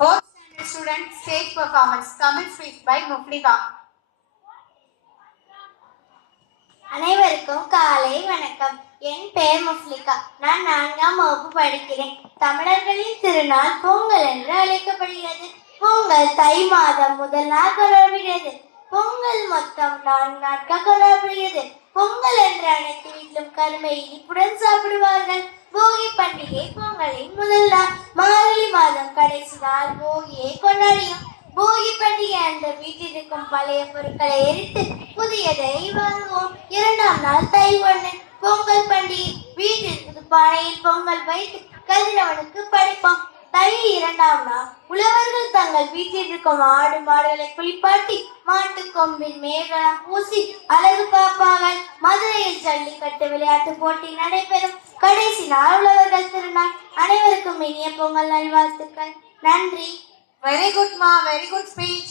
Fourth standard student stage performance. Tamil speech by Muflika. அனைவருக்கும் காலை வணக்கம். என் பெயர் முஃப்லிகா. நான் 4ஆம் வகுப்பு படிக்கிறேன். தமிழர்களின் திருநாள் பொங்கல் என்று அழைக்கப்படுகிறது. பொங்கல் தை மாதம் முதல் நாள் கொண்டாடப்படுகிறது. பொங்கல் மொத்தம் 4 நாட்கள் கொண்டாடப்படுகிறது. பொங்கல் என்று அனைத்து வீட்டிலும் கரும்பை இனிப்புடன் சாப்பிடுவார்கள். போகி பண்டிகை பொங்கலின் முதல் நாள். மார்கழி மாதம் கடைசி நாள் போகியை கொண்டாடியும் போகி பண்டிகை அன்று வீட்டில் இருக்கும் பழைய பொருட்களை எரித்து புதியதை வாங்குவோம். 2ஆம் நாள் தை ஒண்ணு பொங்கல் பண்டிகை. வீட்டில் புது பானையில் பொங்கல் வைத்து கதிரவனுக்கு படைப்போம். தை 2ஆம் நாள் உழவர்கள் தங்கள் வீட்டில் இருக்கும் ஆடு மாடுகளை குளிப்பாட்டி மாட்டு கொம்பில் மேகலாம் பூசி அழகு பார்ப்பார்கள். மதுரையில் ஜல்லிக்கட்டு விளையாட்டு போட்டி நடைபெறும். கடைசி நாள் உழவர்கள் திருநாள். அனைவருக்கும் இனிய பொங்கல் நல்வாழ்த்துக்கள். நன்றி. Very good, ma. Very good speech.